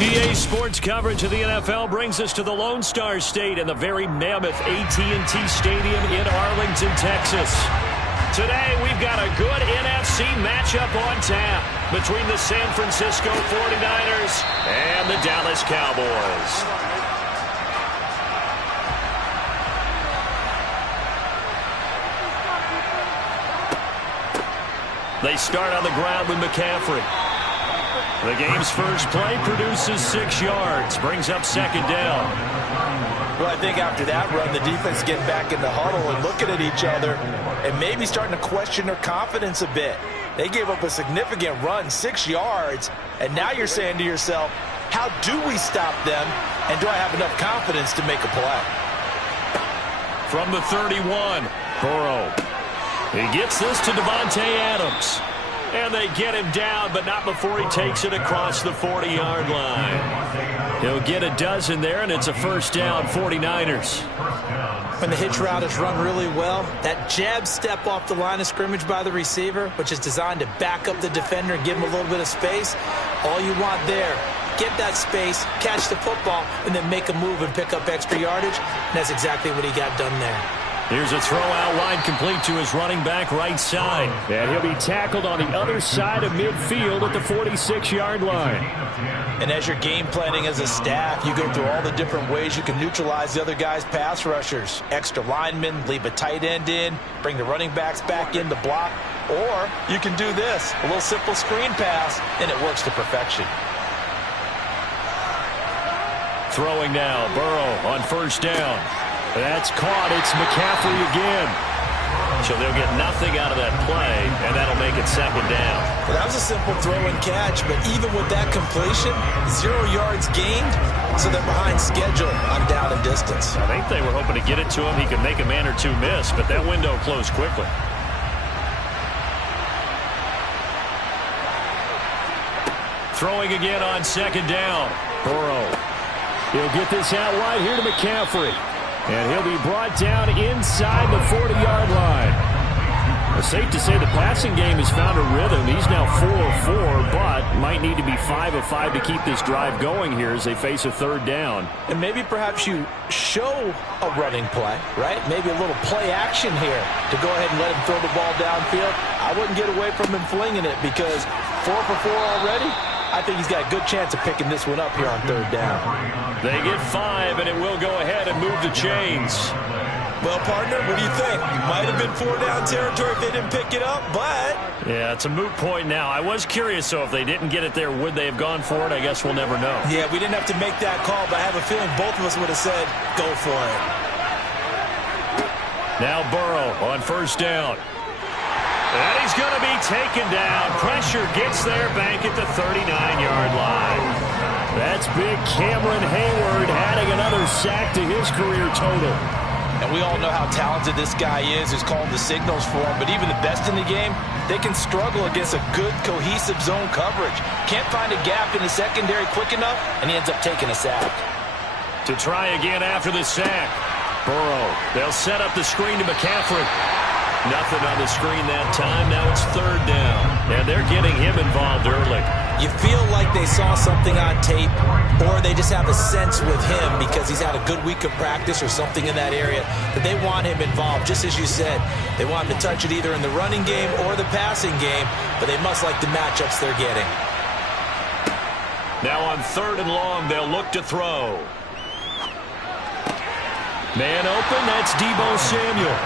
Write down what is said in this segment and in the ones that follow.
EA Sports coverage of the NFL brings us to the Lone Star State and the very mammoth AT&T Stadium in Arlington, Texas. Today, we've got a good NFC matchup on tap between the San Francisco 49ers and the Dallas Cowboys. They start on the ground with McCaffrey. The game's first play produces 6 yards, brings up second down. Well, I think after that run, the defense getting back in the huddle and looking at each other and maybe starting to question their confidence a bit. They gave up a significant run, 6 yards, and now you're saying to yourself, how do we stop them, and do I have enough confidence to make a play? From the 31, Burrow. He gets this to Davante Adams. And they get him down, but not before he takes it across the 40-yard line. He'll get a dozen there, and it's a first down, 49ers. When the hitch route is run really well, that jab step off the line of scrimmage by the receiver, which is designed to back up the defender and give him a little bit of space, all you want there, get that space, catch the football, and then make a move and pick up extra yardage. And that's exactly what he got done there. Here's a throw out wide complete to his running back right side. And he'll be tackled on the other side of midfield at the 46-yard line. And as you're game planning as a staff, you go through all the different ways you can neutralize the other guy's pass rushers. Extra linemen, leave a tight end in, bring the running backs back in to block. Or you can do this, a little simple screen pass, and it works to perfection. Throwing now, Burrow on first down. That's caught. It's McCaffrey again. So they'll get nothing out of that play, and that'll make it second down. Well, that was a simple throw and catch, but even with that completion, 0 yards gained, so they're behind schedule on down and distance. I think they were hoping to get it to him. He could make a man or two miss, but that window closed quickly. Throwing again on second down. Burrow. He'll get this out wide here to McCaffrey. And he'll be brought down inside the 40-yard line. It's safe to say the passing game has found a rhythm. He's now 4 of 4, but might need to be 5 of 5 to keep this drive going here as they face a third down. And maybe perhaps you show a running play, right? Maybe a little play action here to go ahead and let him throw the ball downfield. I wouldn't get away from him flinging it because 4 for 4 already. I think he's got a good chance of picking this one up here on third down. They get 5, and it will go ahead and move the chains. Well, partner, what do you think? Might have been 4-down territory if they didn't pick it up, but... Yeah, it's a moot point now. I was curious, so if they didn't get it there, would they have gone for it? I guess we'll never know. Yeah, we didn't have to make that call, but I have a feeling both of us would have said, go for it. Now Burrow on first down. And he's going to be taken down. Pressure gets there back at the 39-yard line. That's big Cameron Hayward adding another sack to his career total. And we all know how talented this guy is, who's called the signals for him. But even the best in the game, they can struggle against a good, cohesive zone coverage. Can't find a gap in the secondary quick enough, and he ends up taking a sack. To try again after the sack. Burrow. They'll set up the screen to McCaffrey. Nothing on the screen that time. Now it's third down. And they're getting him involved early. You feel like they saw something on tape, or they just have a sense with him because he's had a good week of practice or something in that area that they want him involved. Just as you said, they want him to touch it either in the running game or the passing game, but they must like the matchups they're getting. Now on third and long, they'll look to throw. Man open, that's Deebo Samuel.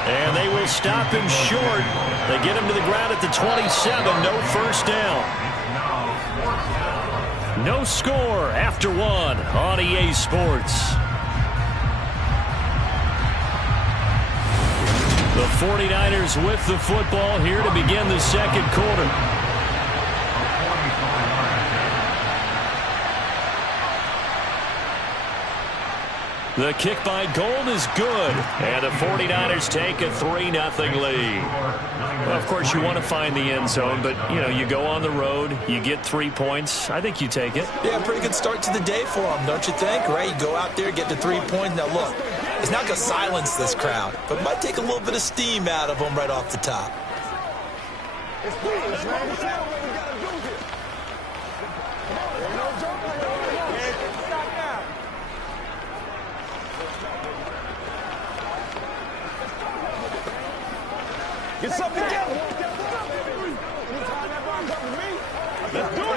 And they will stop him short. They get him to the ground at the 27. No first down. No score after one on EA Sports. The 49ers with the football here to begin the second quarter. The kick by Gold is good, and the 49ers take a 3-0 lead. Well, of course, you want to find the end zone, but, you know, you go on the road, you get 3 points. I think you take it. Yeah, pretty good start to the day for them, don't you think? Right, you go out there, get the 3 points. Now, look, it's not going to silence this crowd, but it might take a little bit of steam out of them right off the top. Get something together. Anytime that ball comes to me, let's do it.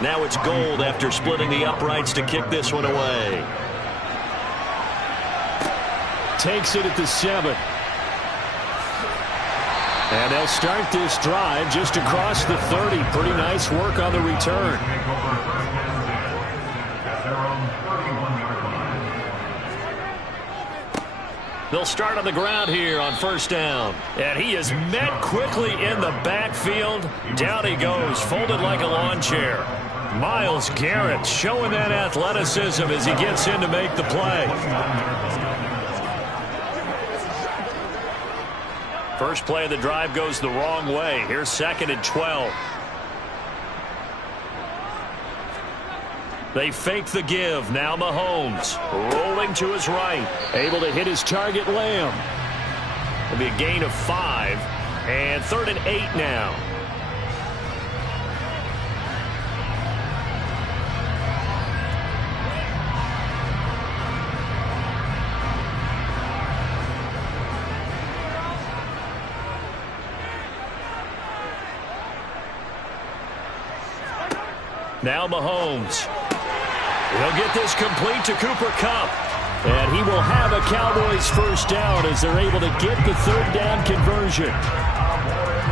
Now it's Gold after splitting the uprights to kick this one away. Takes it at the 7. And they'll start this drive just across the 30. Pretty nice work on the return. They'll start on the ground here on first down. And he is met quickly in the backfield. Down he goes, folded like a lawn chair. Myles Garrett showing that athleticism as he gets in to make the play. First play of the drive goes the wrong way. Here's 2nd and 12. They fake the give. Now Mahomes rolling to his right. Able to hit his target, Lamb. It'll be a gain of 5. And 3rd and 8 now. Now Mahomes. He'll get this complete to Cooper Kupp. And he will have a Cowboys first down as they're able to get the 3rd down conversion.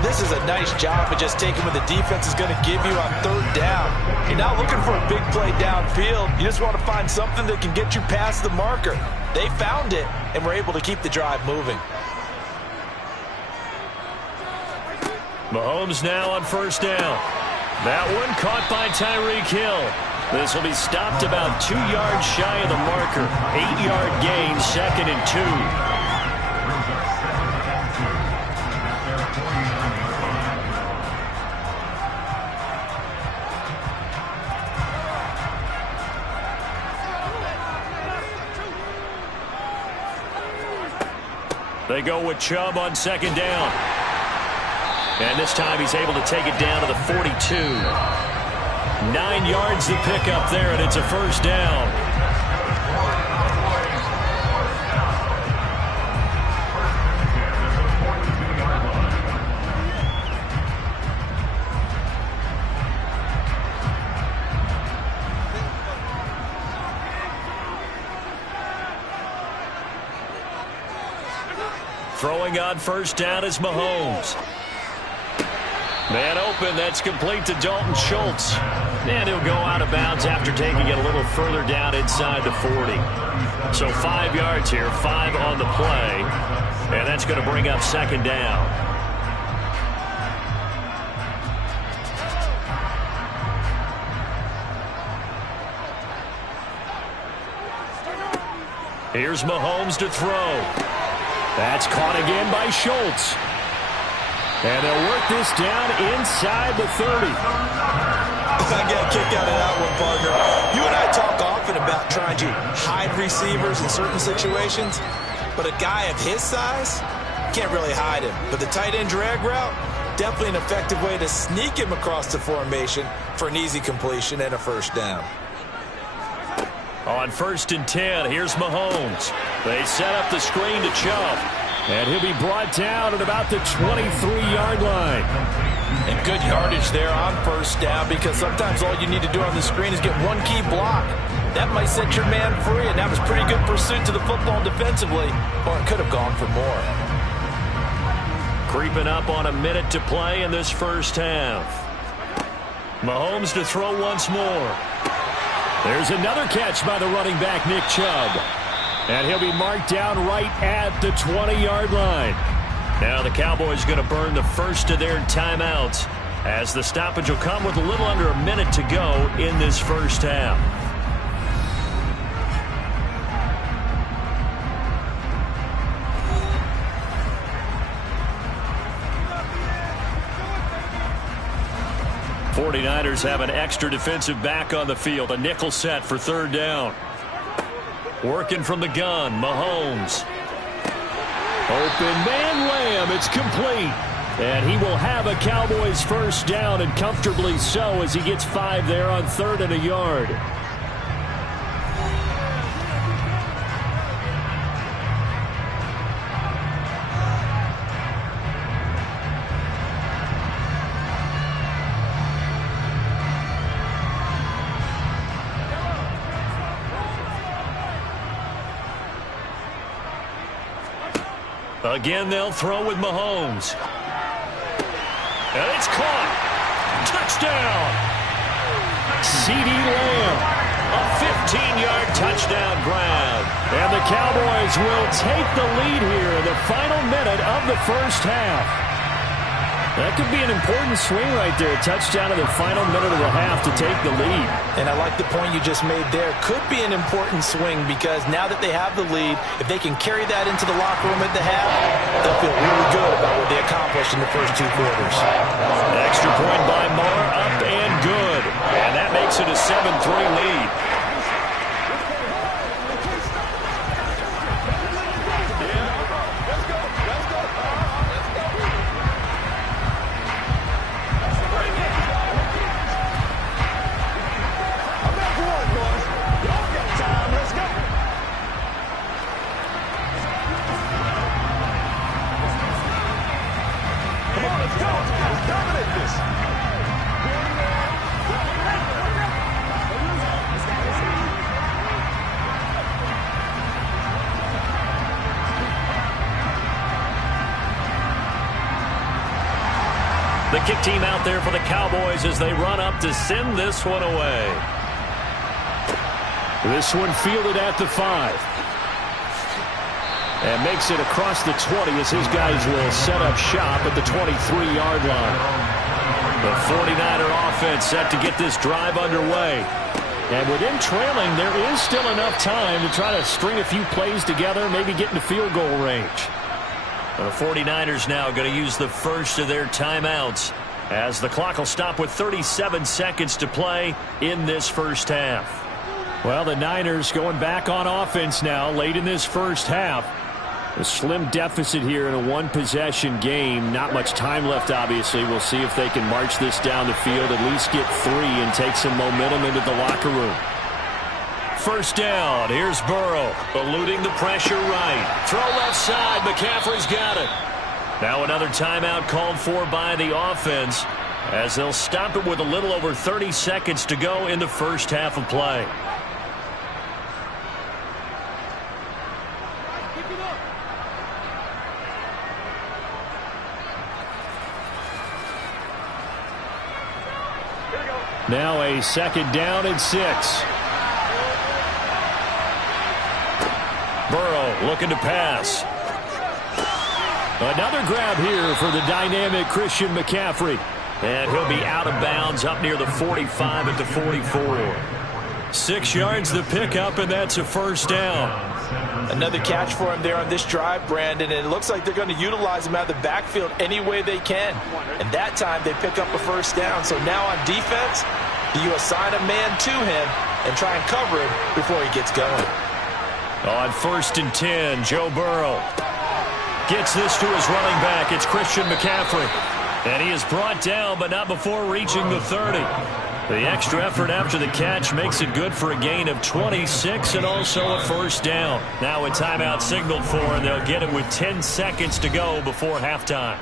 This is a nice job of just taking what the defense is going to give you on 3rd down. You're not looking for a big play downfield. You just want to find something that can get you past the marker. They found it and were able to keep the drive moving. Mahomes now on first down. That one caught by Tyreek Hill. This will be stopped about 2 yards shy of the marker. 8-yard gain, 2nd and 2. They go with Chubb on 2nd down. And this time he's able to take it down to the 42. 9 yards to pick up there, and it's a first down. Throwing on first down is Mahomes. Man open, that's complete to Dalton Schultz. And he'll go out of bounds after taking it a little further down inside the 40. So 5 yards here, 5 on the play. And that's going to bring up 2nd down. Here's Mahomes to throw. That's caught again by Schultz. And they'll work this down inside the 30. I got a kick out of that one, partner. You and I talk often about trying to hide receivers in certain situations, but a guy of his size can't really hide him. But the tight end drag route, definitely an effective way to sneak him across the formation for an easy completion and a first down. On 1st and 10, here's Mahomes. They set up the screen to Chubb. And he'll be brought down at about the 23-yard line. And good yardage there on first down, because sometimes all you need to do on the screen is get one key block. That might set your man free, and that was pretty good pursuit to the football defensively, or it could have gone for more. Creeping up on a minute to play in this first half. Mahomes to throw once more. There's another catch by the running back, Nick Chubb. And he'll be marked down right at the 20-yard line. Now the Cowboys going to burn the first of their timeouts, as the stoppage will come with a little under a minute to go in this first half. '49ers have an extra defensive back on the field, a nickel set for 3rd down. Working from the gun, Mahomes. Open man Lamb, it's complete. And he will have a Cowboys first down, and comfortably so, as he gets 5 there on 3rd and a yard. Again, they'll throw with Mahomes. And it's caught. Touchdown. CeeDee Lamb. A 15-yard touchdown grab. And the Cowboys will take the lead here in the final minute of the first half. That could be an important swing right there. A touchdown in the final minute of the half to take the lead. And I like the point you just made there. Could be an important swing because now that they have the lead, if they can carry that into the locker room at the half, they'll feel really good about what they accomplished in the first 2 quarters. An extra point by Marr, up and good. And that makes it a 7-3 lead. The kick team out there for the Cowboys as they run up to send this one away. This one fielded at the 5. And makes it across the 20 as his guys will set up shop at the 23-yard line. The 49er offense set to get this drive underway. And with him trailing, there is still enough time to try to string a few plays together, maybe get into field goal range. The 49ers now going to use the first of their timeouts as the clock will stop with 37 seconds to play in this first half. Well, the Niners going back on offense now late in this first half. A slim deficit here in a one-possession game. Not much time left, obviously. We'll see if they can march this down the field, at least get 3 and take some momentum into the locker room. First down. Here's Burrow, eluding the pressure right. Throw left side. McCaffrey's got it. Now another timeout called for by the offense as they'll stop it with a little over 30 seconds to go in the first half of play. Now a 2nd down and 6. Burrow looking to pass. Another grab here for the dynamic Christian McCaffrey. And he'll be out of bounds up near the 45 at the 44. 6 yards the pickup, and that's a first down. Another catch for him there on this drive, Brandon, and it looks like they're going to utilize him out of the backfield any way they can. And that time they pick up a first down. So now on defense, you assign a man to him and try and cover him before he gets going. On 1st and 10, Joe Burrow gets this to his running back. It's Christian McCaffrey. And he is brought down, but not before reaching the 30. The extra effort after the catch makes it good for a gain of 26 and also a first down. Now a timeout signaled for, and they'll get it with 10 seconds to go before halftime.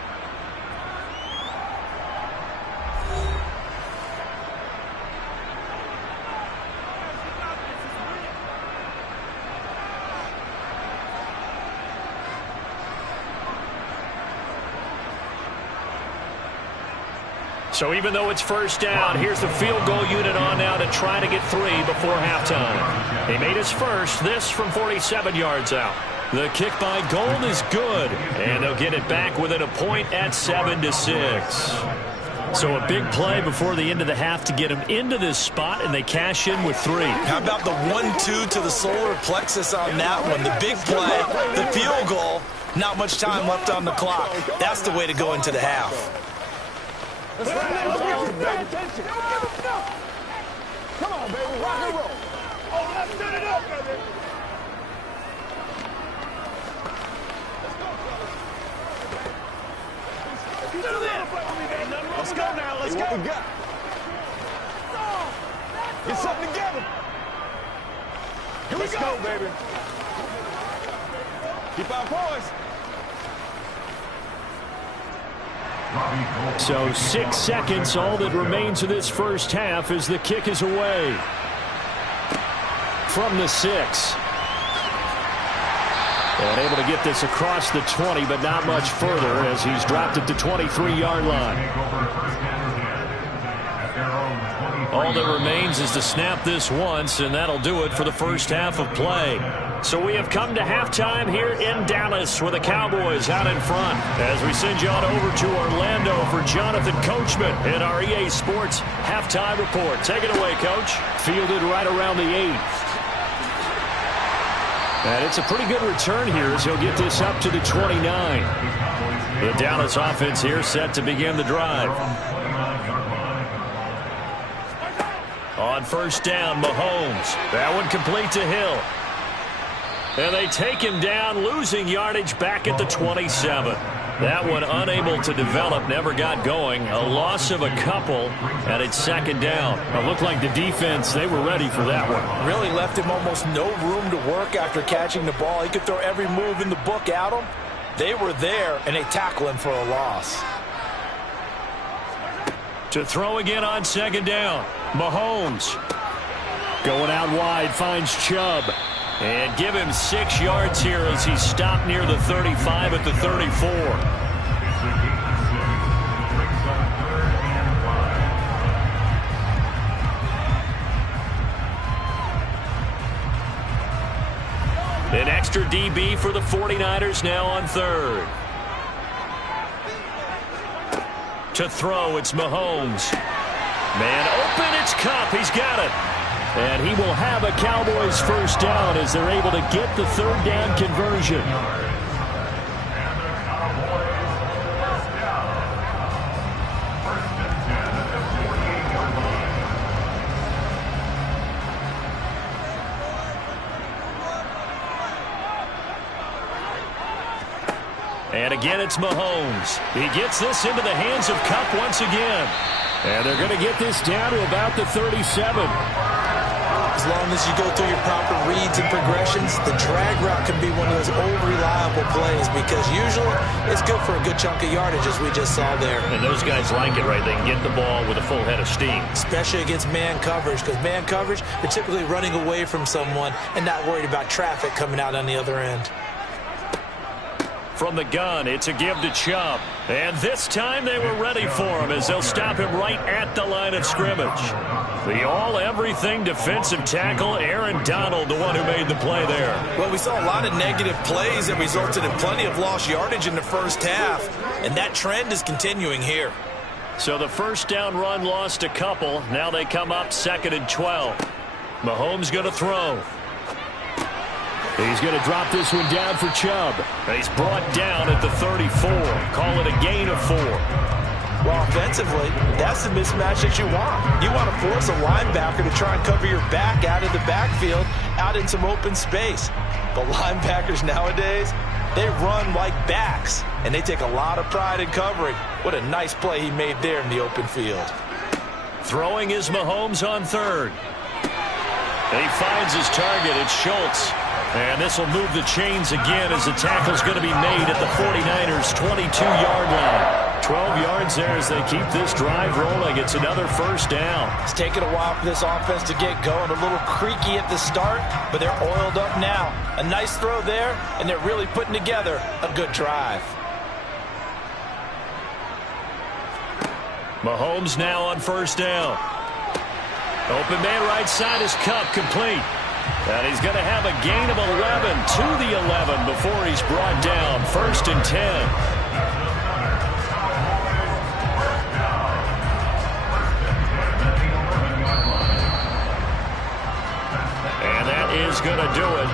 So even though it's first down, here's the field goal unit on now to try to get 3 before halftime. He made his first, this from 47 yards out. The kick by Gold is good, and they'll get it back within a point at 7-6. So a big play before the end of the half to get him into this spot, and they cash in with 3. How about the 1-2 to the solar plexus on that one? The big play, the field goal, not much time left on the clock. That's the way to go into the half. Come on, baby. Rock and roll. Oh, let's set it up, baby. Let's go now. Let's go. What we got? Get something together. Here we go, baby. Keep our poise. So 6 seconds, all that remains of this first half as the kick is away. From the 6. And able to get this across the 20, but not much further as he's dropped it to 23-yard line. All that remains is to snap this once, and that'll do it for the first half of play. So we have come to halftime here in Dallas with the Cowboys out in front as we send you on over to Orlando for Jonathan Coachman in our EA Sports halftime report. Take it away, Coach. Fielded right around the 8. And it's a pretty good return here as he'll get this up to the 29. The Dallas offense here set to begin the drive. On first down, Mahomes. That one complete to Hill. And they take him down, losing yardage back at the 27. That one unable to develop, never got going. A loss of a couple, and it's second down. It looked like the defense, they were ready for that one. Really left him almost no room to work after catching the ball. He could throw every move in the book at him. They were there, and they tackle him for a loss. To throw again on second down, Mahomes. Going out wide, finds Chubb. And give him 6 yards here as he stopped near the 35 at the 34. An extra DB for the 49ers now on third. To throw, it's Mahomes. Man open, it's Kupp. He's got it. And he will have a Cowboys first down as they're able to get the third down conversion. And again, it's Mahomes. He gets this into the hands of Kupp once again. And they're going to get this down to about the 37. As long as you go through your proper reads and progressions, the drag route can be one of those old reliable plays because usually it's good for a good chunk of yardage as we just saw there. And those guys like it, right? They can get the ball with a full head of steam. Especially against man coverage because man coverage, they're typically running away from someone and not worried about traffic coming out on the other end. From the gun, it's a give to Chubb. And this time they were ready for him as they'll stop him right at the line of scrimmage. The all-everything defensive tackle, Aaron Donald, the one who made the play there. Well, we saw a lot of negative plays that resulted in plenty of lost yardage in the first half, and that trend is continuing here. So the first down run lost a couple. Now they come up 2nd and 12. Mahomes going to throw. He's going to drop this one down for Chubb. And he's brought down at the 34. Call it a gain of 4. Well, offensively, that's the mismatch that you want. You want to force a linebacker to try and cover your back out of the backfield, out in some open space. But linebackers nowadays, they run like backs, and they take a lot of pride in covering. What a nice play he made there in the open field. Throwing is Mahomes on third. And he finds his target. It's Schultz. And this will move the chains again as the tackle's going to be made at the 49ers' 22-yard line. 12 yards there as they keep this drive rolling. It's another first down. It's taken a while for this offense to get going. A little creaky at the start, but they're oiled up now. A nice throw there, and they're really putting together a good drive. Mahomes now on first down. Open man right side is Kupp, complete. And he's going to have a gain of 11 to the 11 before he's brought down. 1st and 10. And that is going to do it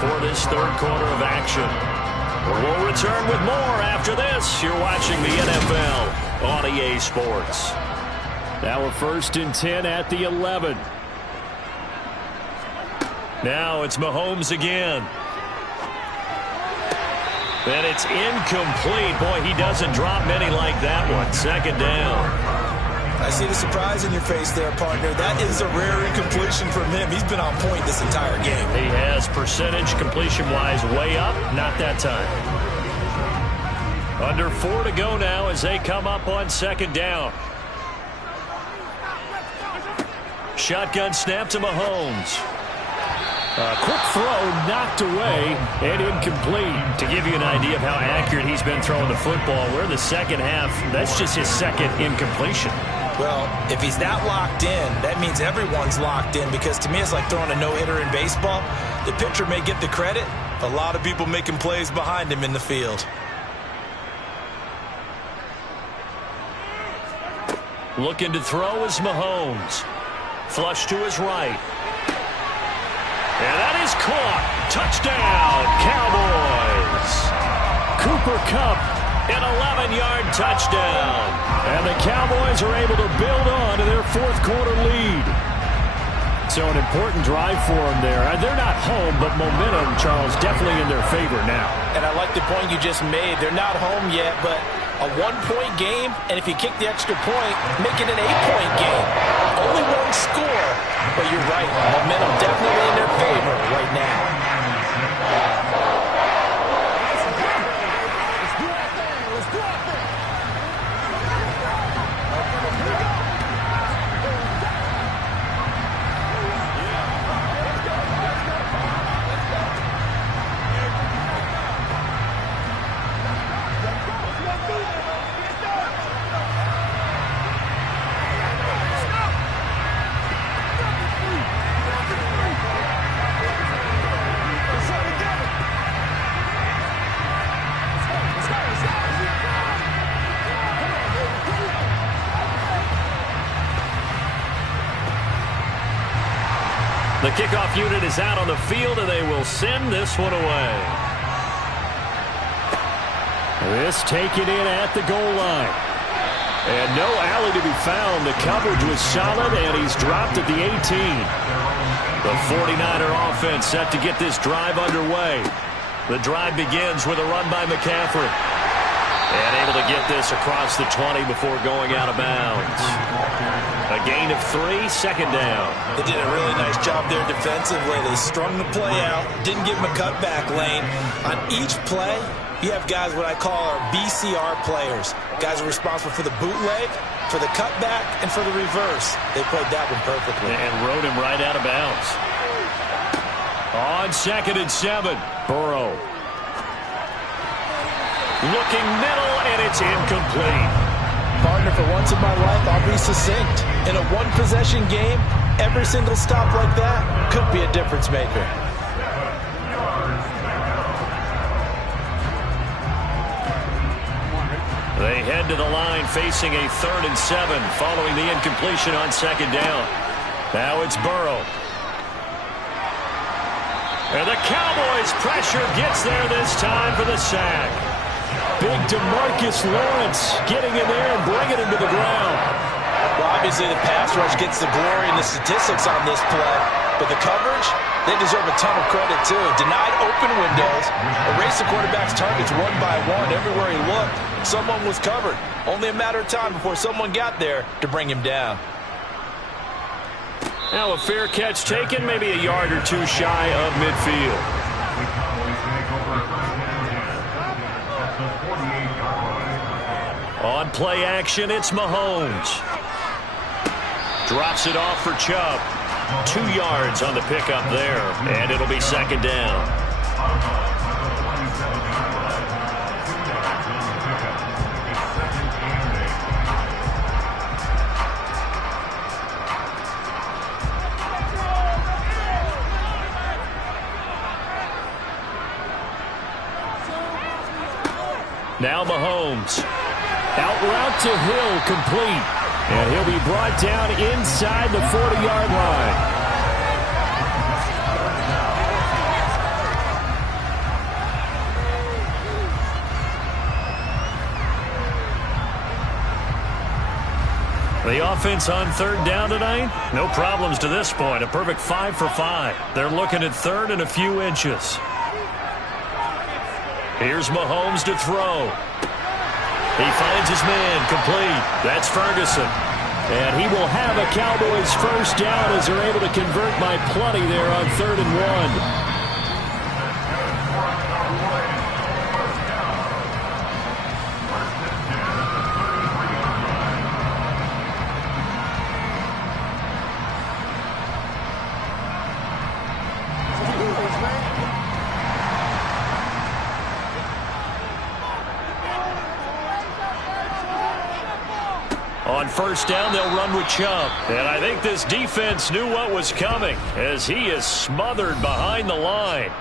for this third quarter of action. We'll return with more after this. You're watching the NFL on EA Sports. Now we're 1st and 10 at the 11. Now it's Mahomes again. And it's incomplete. Boy, he doesn't drop many like that one. Second down. I see the surprise in your face there, partner. That is a rare incompletion from him. He's been on point this entire game. He has percentage completion-wise way up. Not that time. Under 4 to go now as they come up on second down. Shotgun snap to Mahomes. A quick throw knocked away and incomplete. To give you an idea of how accurate he's been throwing the football, we're in the second half. That's just his second incompletion. Well, if he's that locked in, that means everyone's locked in, because to me it's like throwing a no-hitter in baseball. The pitcher may get the credit. A lot of people making plays behind him in the field. Looking to throw is Mahomes. Flush to his right. And that is caught. Touchdown, Cowboys. Cooper Kupp, an 11-yard touchdown. And the Cowboys are able to build on to their fourth quarter lead. So an important drive for them there. They're not home, but momentum, Charles, definitely in their favor now. And I like the point you just made. They're not home yet, but a one-point game, and if you kick the extra point, make it an 8-point game. Only one score, but you're right. Momentum definitely in their favor right now. The kickoff unit is out on the field, and they will send this one away. This taken in at the goal line. And no alley to be found. The coverage was solid, and he's dropped at the 18. The 49er offense set to get this drive underway. The drive begins with a run by McCaffrey. And able to get this across the 20 before going out of bounds. A gain of 3, second down. They did a really nice job there defensively. They strung the play out, didn't give him a cutback lane. On each play, you have guys what I call our BCR players. Guys are responsible for the bootleg, for the cutback, and for the reverse. They played that one perfectly. And rode him right out of bounds. On 2nd and 7, Burrow. Looking middle, and it's incomplete. Partner, for once in my life, I'll be succinct. In a one-possession game, every single stop like that could be a difference maker. They head to the line facing a 3rd and 7 following the incompletion on 2nd down. Now it's Burrow. And the Cowboys' pressure gets there this time for the sack. Big DeMarcus Lawrence getting in there and bringing him to the ground. Well, obviously the pass rush gets the glory and the statistics on this play, but the coverage, they deserve a ton of credit too. Denied open windows, erased the quarterback's targets one by one. Everywhere he looked, someone was covered. Only a matter of time before someone got there to bring him down. Now a fair catch taken, maybe a yard or two shy of midfield. On play action, it's Mahomes. Drops it off for Chubb. 2 yards on the pickup there, and it'll be 2nd down. Now Mahomes. Out route to Hill, complete. And he'll be brought down inside the 40-yard line. The offense on 3rd down tonight, no problems to this point. A perfect 5 for 5. They're looking at 3rd and a few inches. Here's Mahomes to throw. He finds his man, complete. That's Ferguson. And he will have a Cowboys first down as they're able to convert by plenty there on 3rd and 1. On first down, they'll run with Chubb. And I think this defense knew what was coming as he is smothered behind the line.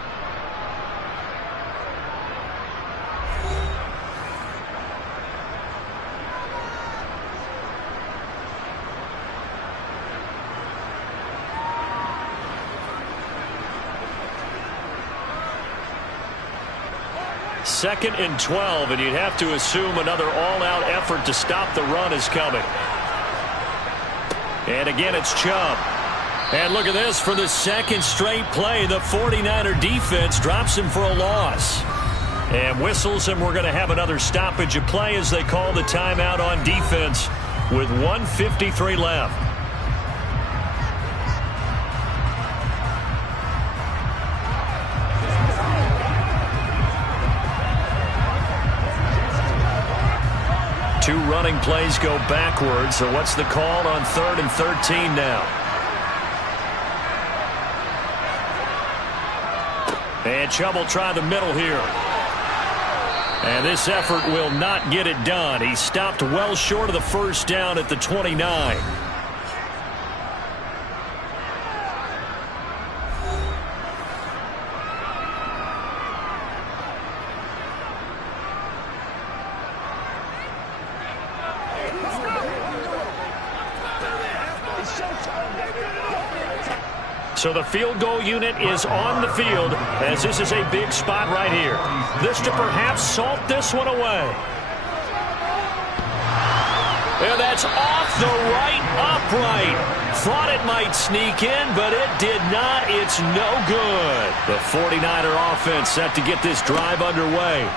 Second and 12, and you'd have to assume another all-out effort to stop the run is coming. And again, it's Chubb. And look at this. For the second straight play, the 49er defense drops him for a loss. And whistles, and we're going to have another stoppage of play as they call the timeout on defense with 1:53 left. Two running plays go backwards, so what's the call on 3rd and 13 now? And Chubb will try the middle here. And this effort will not get it done. He stopped well short of the first down at the 29. So the field goal unit is on the field as this is a big spot right here. This to perhaps salt this one away. And that's off the right upright. Thought it might sneak in, but it did not. It's no good. The 49er offense set to get this drive underway.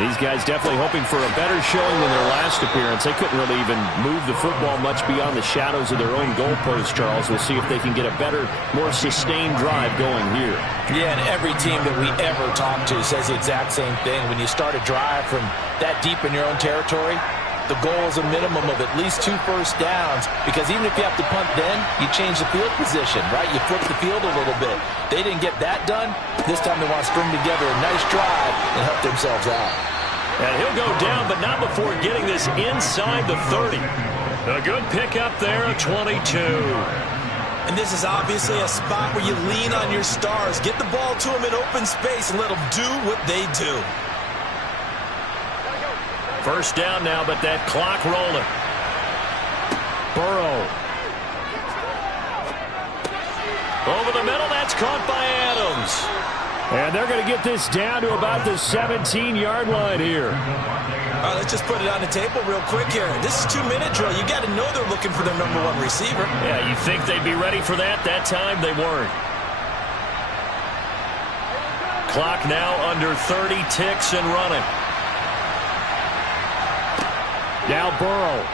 These guys definitely hoping for a better showing than their last appearance. They couldn't really even move the football much beyond the shadows of their own goalpost, Charles. We'll see if they can get a better, more sustained drive going here. Yeah, and every team that we ever talk to says the exact same thing. When you start a drive from that deep in your own territory, the goal is a minimum of at least 2 first downs, because even if you have to punt then, you change the field position, right? You flip the field a little bit. They didn't get that done. This time they want to string together a nice drive and help themselves out. And he'll go down, but not before getting this inside the 30. A good pickup there, a 22. And this is obviously a spot where you lean on your stars. Get the ball to them in open space and let them do what they do. First down now, but that clock rolling. Burrow. Over the middle, that's caught by Adams. And they're going to get this down to about the 17-yard line here. All right, let's just put it on the table real quick here. This is 2-minute drill. You got to know they're looking for their #1 receiver. Yeah, you think they'd be ready for that? That time they weren't. Clock now under 30 ticks and running. Now Burrow.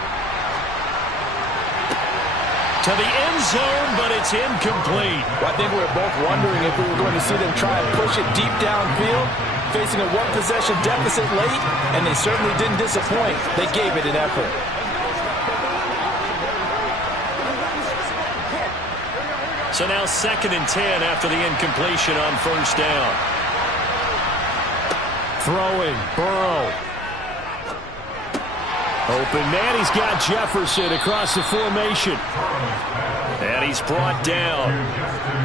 To the end zone, but it's incomplete. Well, I think we were both wondering if we were going to see them try and push it deep downfield, facing a 1-possession deficit late, and they certainly didn't disappoint. They gave it an effort. So now 2nd and 10 after the incompletion on first down. Throwing, Burrow. Open man, he's got Jefferson across the formation. And he's brought down.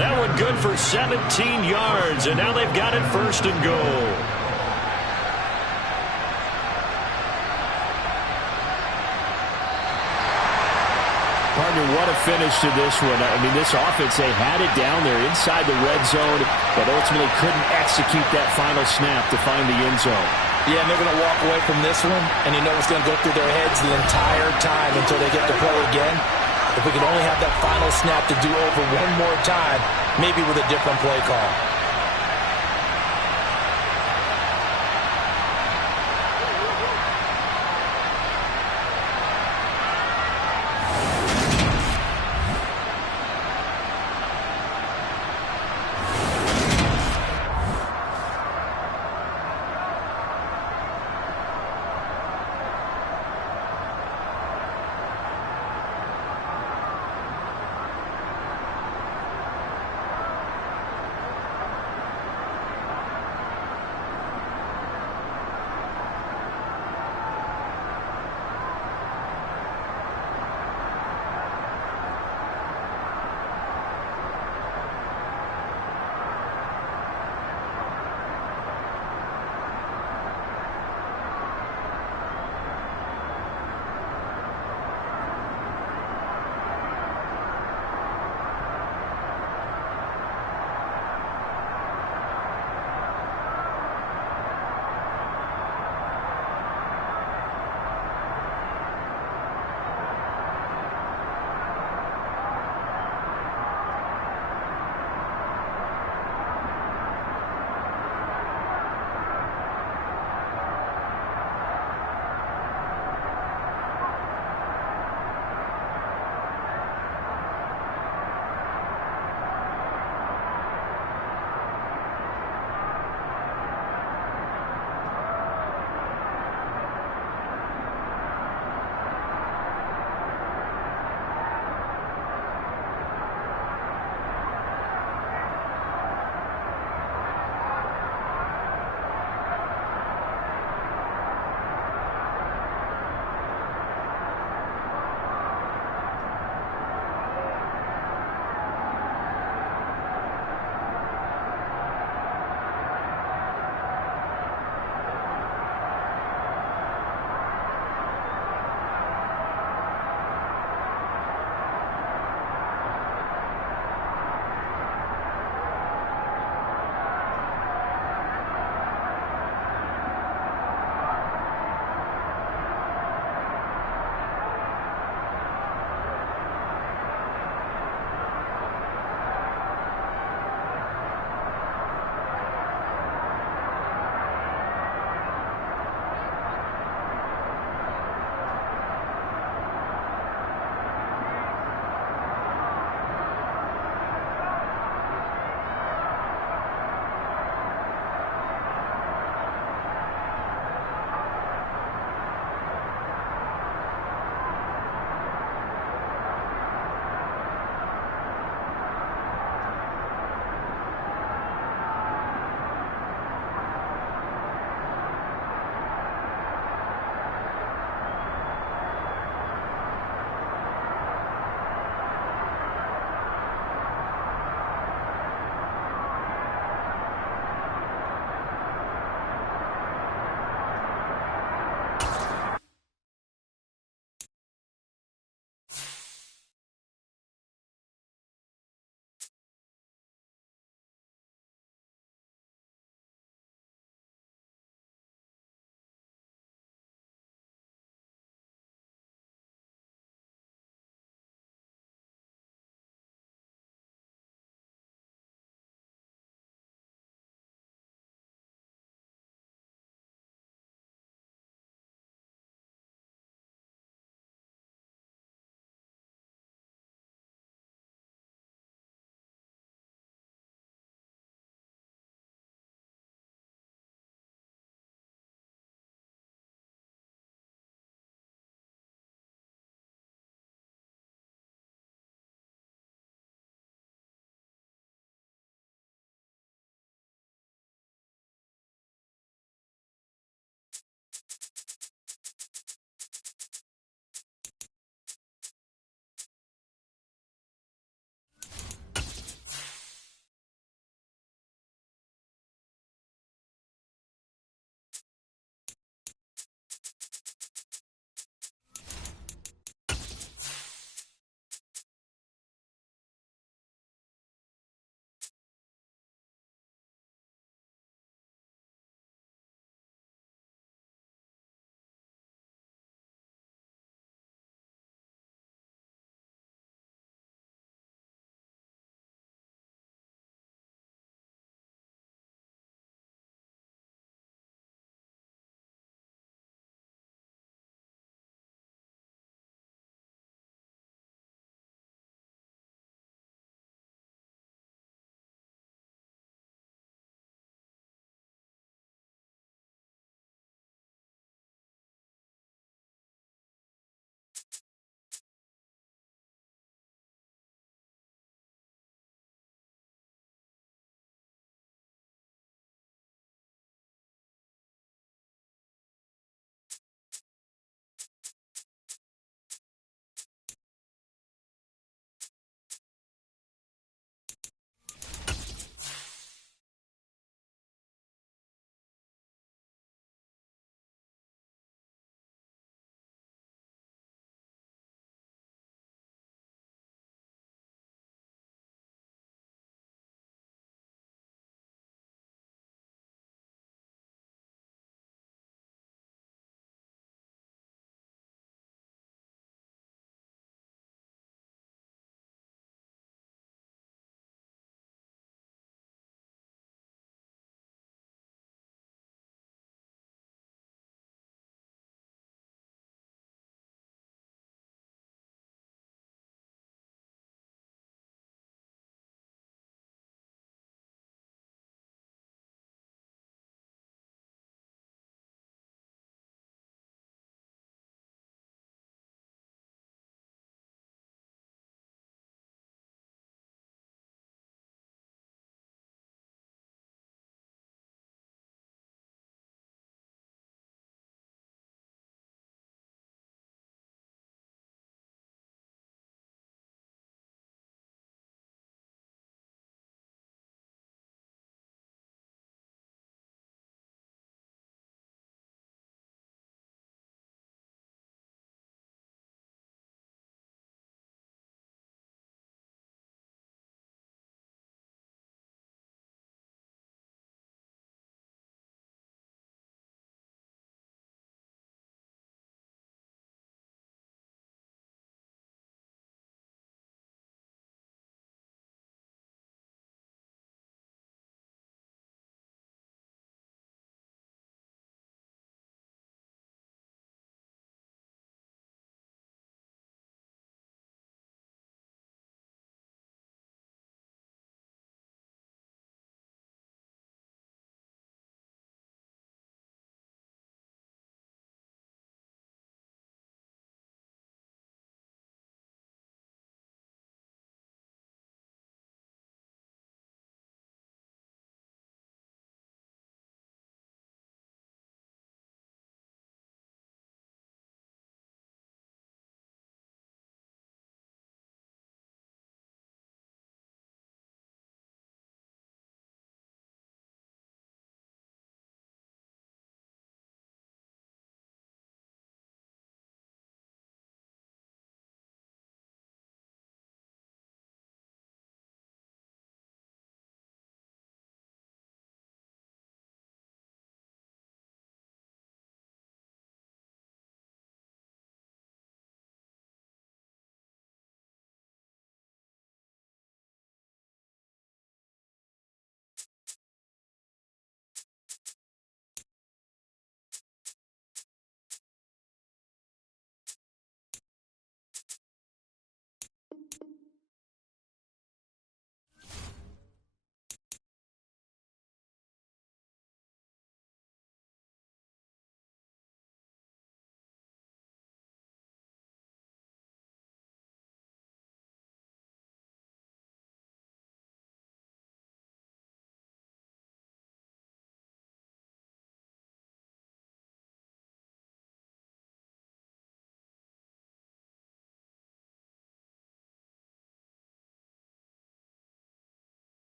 That one good for 17 yards, and now they've got it 1st and goal. Partner, what a finish to this one. I mean, this offense, they had it down there inside the red zone, but ultimately couldn't execute that final snap to find the end zone. Yeah, and they're going to walk away from this one, and you know it's going to go through their heads the entire time until they get to play again. If we could only have that final snap to do over one more time, maybe with a different play call.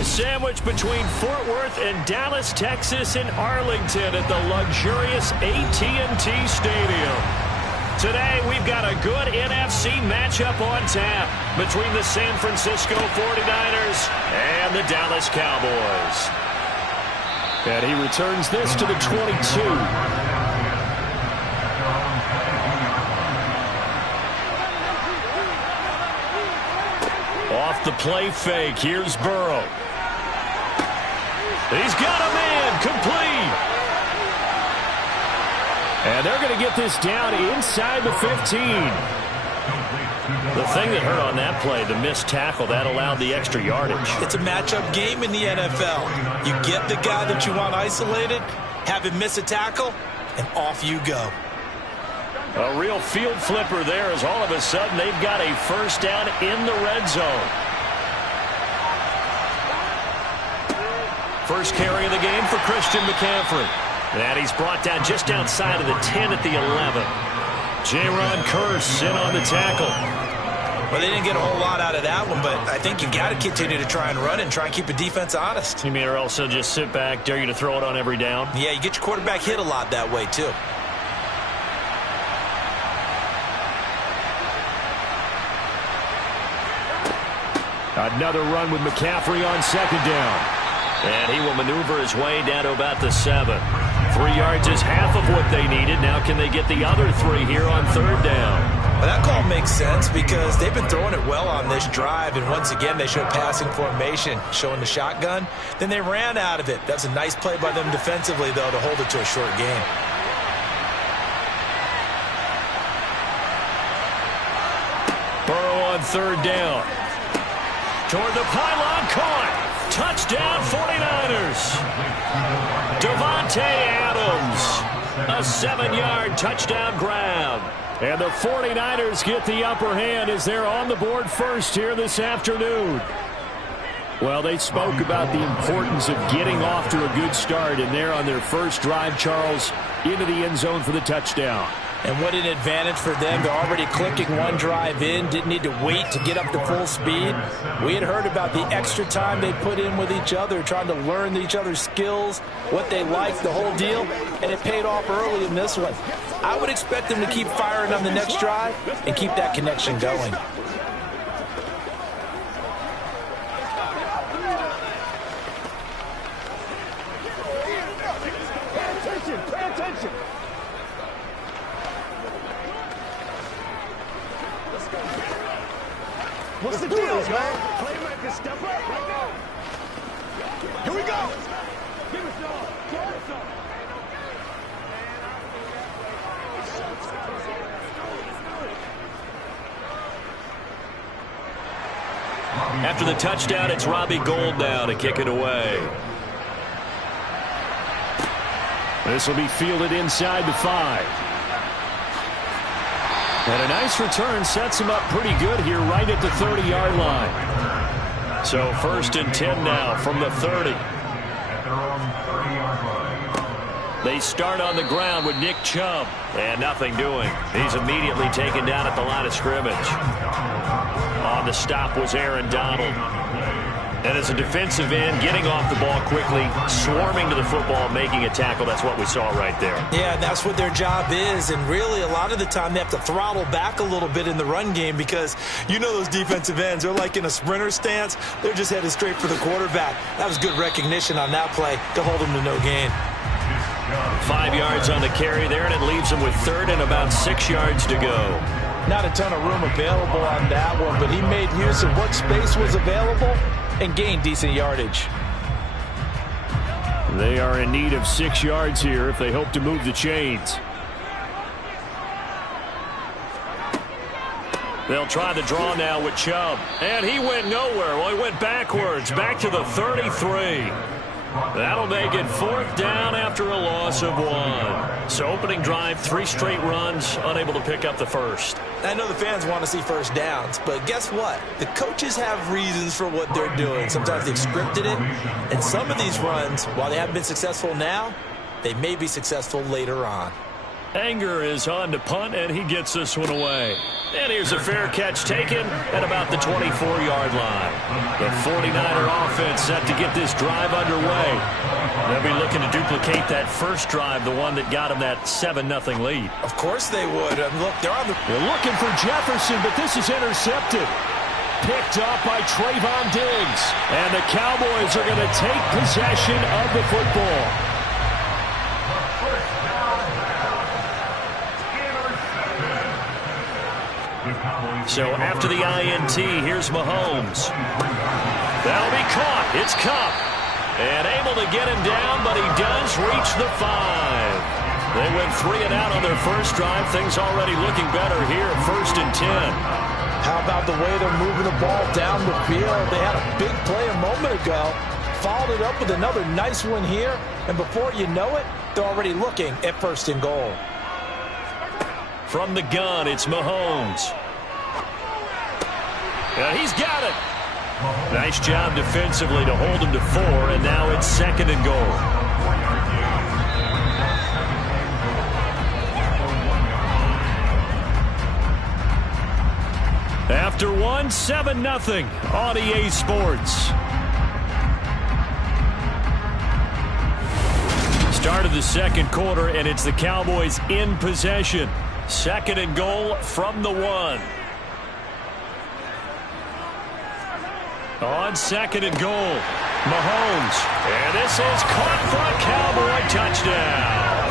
They're sandwiched between Fort Worth and Dallas, Texas, and Arlington at the luxurious AT&T Stadium. Today, we've got a good NFC matchup on tap between the San Francisco 49ers and the Dallas Cowboys. And he returns this to the 22. Off the play fake, here's Burrow. He's got a man, complete. And they're going to get this down inside the 15. The thing that hurt on that play, the missed tackle, that allowed the extra yardage. It's a matchup game in the NFL. You get the guy that you want isolated, have him miss a tackle, and off you go. A real field flipper there as all of a sudden they've got a first down in the red zone. First carry of the game for Christian McCaffrey. And he's brought down just outside of the 10 at the 11. Jaron Kearse in on the tackle. Well, they didn't get a whole lot out of that one, but I think you got to continue to try and run and try and keep the defense honest. You mean or else they'll just sit back, dare you to throw it on every down? Yeah, you get your quarterback hit a lot that way, too. Another run with McCaffrey on second down. And he will maneuver his way down to about the 7. 3 yards is half of what they needed. Now can they get the other 3 here on third down? Well, that call makes sense because they've been throwing it well on this drive. And once again, they showed passing formation, showing the shotgun. Then they ran out of it. That's a nice play by them defensively, though, to hold it to a short game. Burrow on third down. Toward the pylon, caught. Touchdown 49ers. Davante Adams. A 7-yard touchdown grab. And the 49ers get the upper hand as they're on the board first here this afternoon. Well, they spoke about the importance of getting off to a good start, and they're on their first drive, Charles, into the end zone for the touchdown. And what an advantage for them. They're already clicking one drive in, didn't need to wait to get up to full speed. We had heard about the extra time they put in with each other, trying to learn each other's skills, what they liked, the whole deal, and it paid off early in this one. I would expect them to keep firing on the next drive and keep that connection going. Pay attention. What's the deal, man? Playmaker, step up. Here we go. Give us all. Give us all. After the touchdown, it's Robbie Gould now to kick it away. This will be fielded inside the 5. And a nice return sets him up pretty good here right at the 30-yard line. So first and 10 now from the 30. They start on the ground with Nick Chubb. And nothing doing. He's immediately taken down at the line of scrimmage. On the stop was Aaron Donald. And as a defensive end, getting off the ball quickly, swarming to the football, making a tackle, that's what we saw right there. Yeah, that's what their job is, and really a lot of the time they have to throttle back a little bit in the run game because you know those defensive ends, they're like in a sprinter stance. They're just headed straight for the quarterback. That was good recognition on that play to hold them to no gain. 5 yards on the carry there, and it leaves them with third and about 6 yards to go. Not a ton of room available on that one, but he made use of what space was available and gained decent yardage. They are in need of 6 yards here if they hope to move the chains. They'll try the draw now with Chubb. And he went nowhere. Well, he went backwards, back to the 33. That'll make it fourth down after a loss of 1. So opening drive, 3 straight runs, unable to pick up the first. I know the fans want to see first downs, but guess what? The coaches have reasons for what they're doing. Sometimes they've scripted it, and some of these runs, while they haven't been successful now, they may be successful later on. Anger is on to punt, and he gets this one away. And here's a fair catch taken at about the 24-yard line. The 49er offense set to get this drive underway. They'll be looking to duplicate that first drive, the one that got them that 7-0 lead. Of course they would. Look, They're looking for Jefferson, but this is intercepted. Picked up by Trayvon Diggs. And the Cowboys are going to take possession of the football. So after the INT, here's Mahomes. That'll be caught. It's Kupp. And able to get him down, but he does reach the 5. They went 3 and out on their first drive. Things already looking better here, 1st and 10. How about the way they're moving the ball down the field? They had a big play a moment ago. Followed it up with another nice one here. And before you know it, they're already looking at 1st and goal. From the gun, it's Mahomes. He's got it. Nice job defensively to hold him to 4, and now it's 2nd and goal. After 1, 7-0 on EA Sports. Start of the second quarter, and it's the Cowboys in possession. 2nd and goal from the 1. On 2nd and goal, Mahomes. And this is caught for a Cowboy touchdown.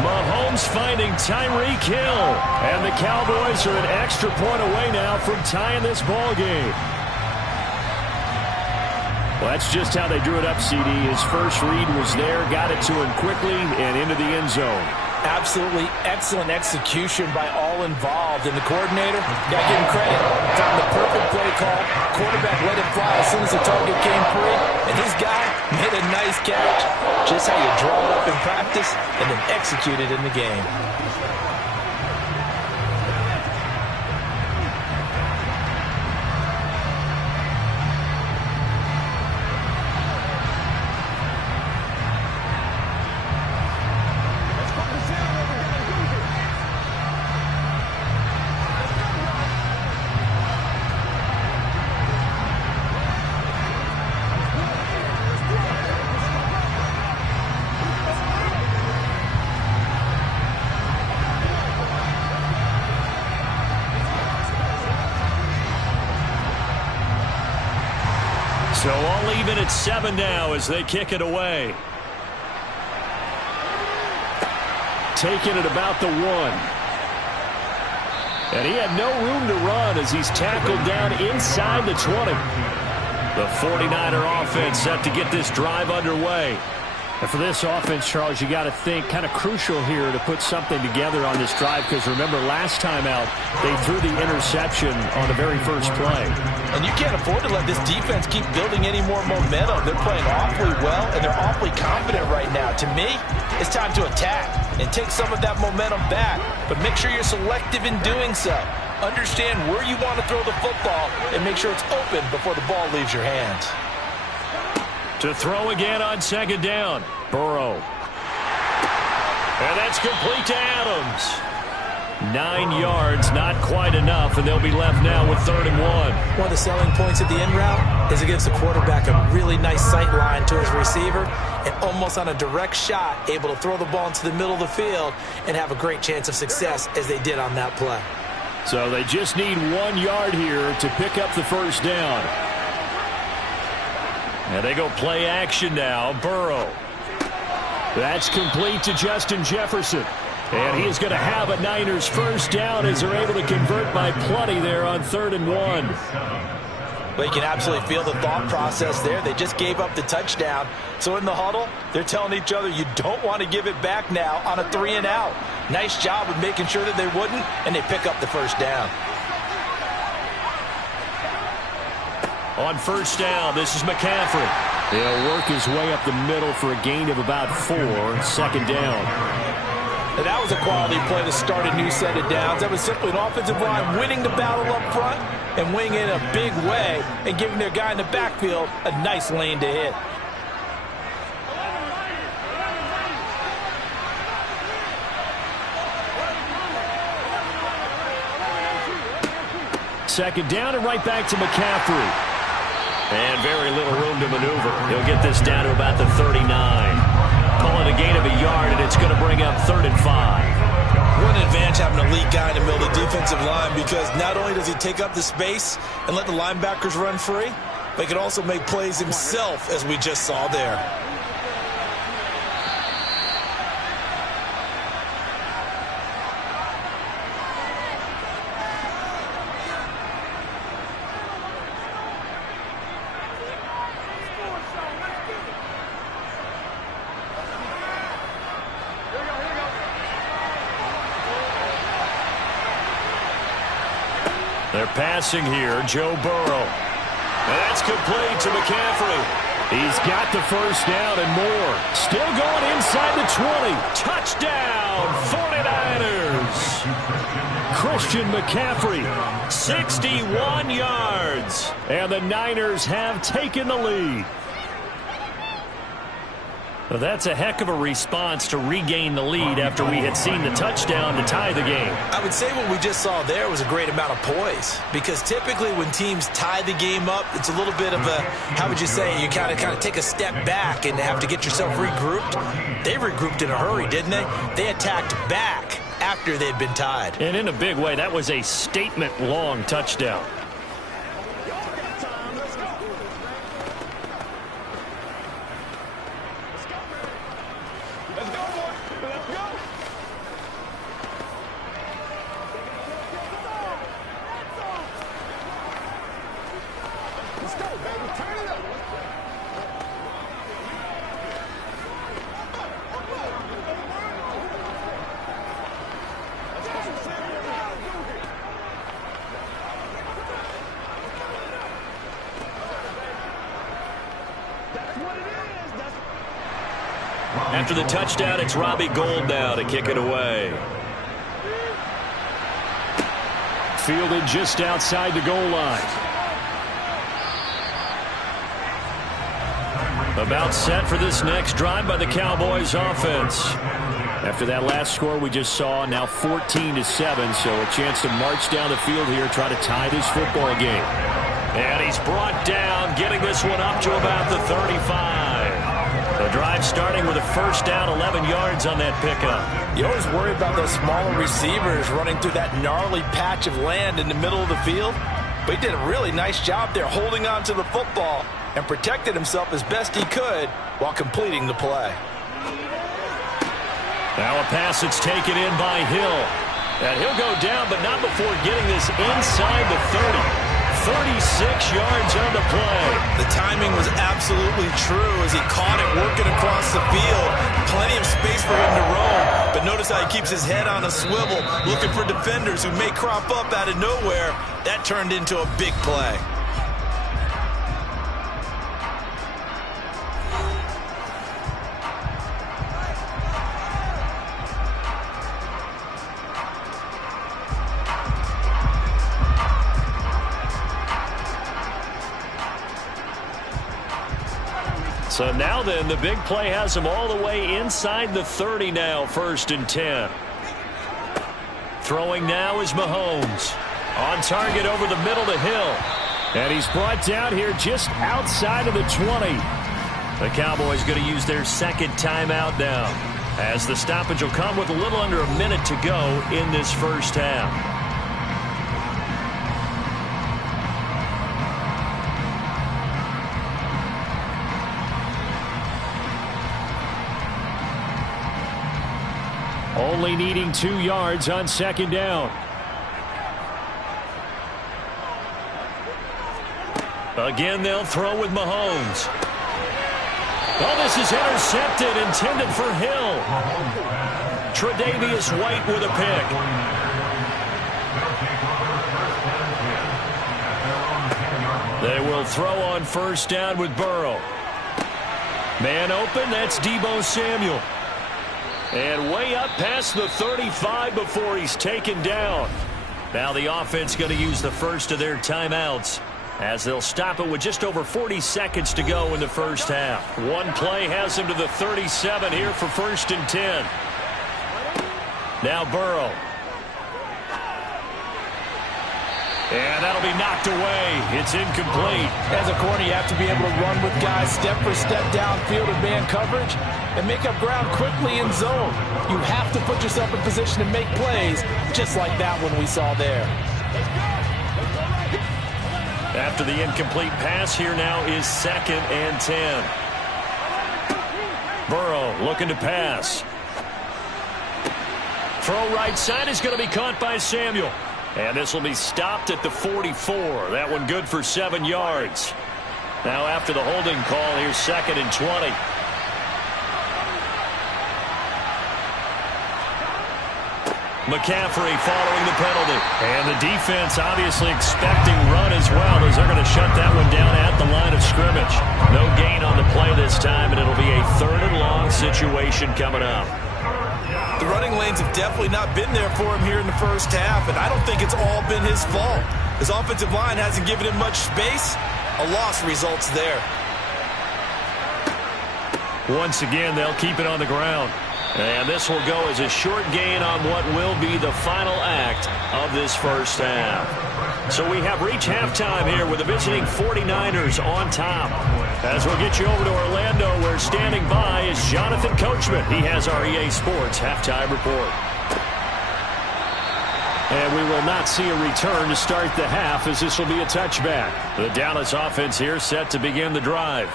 Mahomes finding Tyreek Hill. And the Cowboys are an extra point away now from tying this ball game. Well, that's just how they drew it up, CD. His first read was there, got it to him quickly, and into the end zone. Absolutely excellent execution by all involved. And the coordinator, got to give him credit. Found the perfect play call. Quarterback let it fly as soon as the target came free. And his guy made a nice catch. Just how you draw it up in practice and then execute it in the game. So all even at 7 now as they kick it away. Taking it about the 1. And he had no room to run as he's tackled down inside the 20. The 49er offense set to get this drive underway. And for this offense, Charles, you got to think kind of crucial here to put something together on this drive, because remember last time out they threw the interception on the very first play. And you can't afford to let this defense keep building any more momentum. They're playing awfully well, and they're awfully confident right now. To me, it's time to attack and take some of that momentum back, but make sure you're selective in doing so. Understand where you want to throw the football and make sure it's open before the ball leaves your hands. To throw again on 2nd down, Burrow. And that's complete to Adams. 9 yards, not quite enough, and they'll be left now with 3rd and 1. One of the selling points of the in route is it gives the quarterback a really nice sight line to his receiver, and almost on a direct shot, able to throw the ball into the middle of the field and have a great chance of success as they did on that play. So they just need 1 yard here to pick up the first down. And they go play action now. Burrow. That's complete to Justin Jefferson. And he is going to have a Niners first down as they're able to convert by plenty there on 3rd and 1. But you can absolutely feel the thought process there. They just gave up the touchdown. So in the huddle, they're telling each other you don't want to give it back now on a 3 and out. Nice job of making sure that they wouldn't, and they pick up the first down. On first down, this is McCaffrey. He'll work his way up the middle for a gain of about 4, 2nd down. And that was a quality play to start a new set of downs. That was simply an offensive line winning the battle up front and winning it in a big way and giving their guy in the backfield a nice lane to hit. Second down and right back to McCaffrey. And very little room to maneuver. He'll get this down to about the 39. Call it a gain of a yard, and it's going to bring up 3rd and 5. What an advantage having an elite guy in the middle of the defensive line, because not only does he take up the space and let the linebackers run free, but he can also make plays himself, as we just saw there. They're passing here, Joe Burrow. That's complete to McCaffrey. He's got the first down and more. Still going inside the 20. Touchdown, 49ers. Christian McCaffrey, 61 yards. And the Niners have taken the lead. Well, that's a heck of a response to regain the lead after we had seen the touchdown to tie the game. I would say what we just saw there was a great amount of poise, because typically when teams tie the game up, it's a little bit of a, how would you say, you kind of take a step back and have to get yourself regrouped. They regrouped in a hurry, didn't they? They attacked back after they'd been tied. And in a big way, that was a statement-long touchdown. After the touchdown, it's Robbie Gould now to kick it away. Fielded just outside the goal line. About set for this next drive by the Cowboys offense. After that last score we just saw, now 14-7, so a chance to march down the field here, try to tie this football game. And he's brought down, getting this one up to about the 35. The drive starting with a first down, 11 yards on that pickup. You always worry about those smaller receivers running through that gnarly patch of land in the middle of the field. But he did a really nice job there holding on to the football and protected himself as best he could while completing the play. Now a pass that's taken in by Hill. And he'll go down, but not before getting this inside the 30. 36 yards on the play. The timing was absolutely true as he caught it working across the field. Plenty of space for him to roam, but notice how he keeps his head on a swivel, looking for defenders who may crop up out of nowhere. That turned into a big play. So now then, the big play has him all the way inside the 30 now, 1st and 10. Throwing now is Mahomes. On target over the middle to Hill. And he's brought down here just outside of the 20. The Cowboys going to use their second timeout now, as the stoppage will come with a little under a minute to go in this first half. Only needing 2 yards on second down. Again, they'll throw with Mahomes. Oh, this is intercepted, intended for Hill. Tre'Davious White with a pick. They will throw on first down with Burrow. Man open, that's Deebo Samuel. And way up past the 35 before he's taken down. Now the offense going to use the first of their timeouts, as they'll stop it with just over 40 seconds to go in the first half. One play has him to the 37 here for 1st and 10. Now Burrow. And that'll be knocked away. It's incomplete. As a corner, you have to be able to run with guys step for step downfield in man coverage and make up ground quickly in zone. You have to put yourself in position to make plays, just like that one we saw there. After the incomplete pass, here now is 2nd and 10. Burrow looking to pass. Throw right side is going to be caught by Samuel. And this will be stopped at the 44. That one good for 7 yards. Now after the holding call, here's 2nd and 20. McCaffrey following the penalty. And the defense obviously expecting run as well, as they're going to shut that one down at the line of scrimmage. No gain on the play this time, and it'll be a 3rd and long situation coming up. The running lanes have definitely not been there for him here in the first half, and I don't think it's all been his fault. His offensive line hasn't given him much space. A loss results there. Once again, they'll keep it on the ground. And this will go as a short gain on what will be the final act of this first half. So we have reached halftime here with the visiting 49ers on top. As we'll get you over to Orlando, where standing by is Jonathan Coachman. He has our EA Sports halftime report. And we will not see a return to start the half, as this will be a touchback. The Dallas offense here set to begin the drive.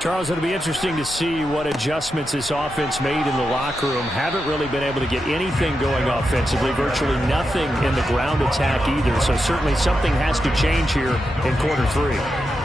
Charles, it'll be interesting to see what adjustments this offense made in the locker room. Haven't really been able to get anything going offensively, virtually nothing in the ground attack either. So certainly something has to change here in quarter 3.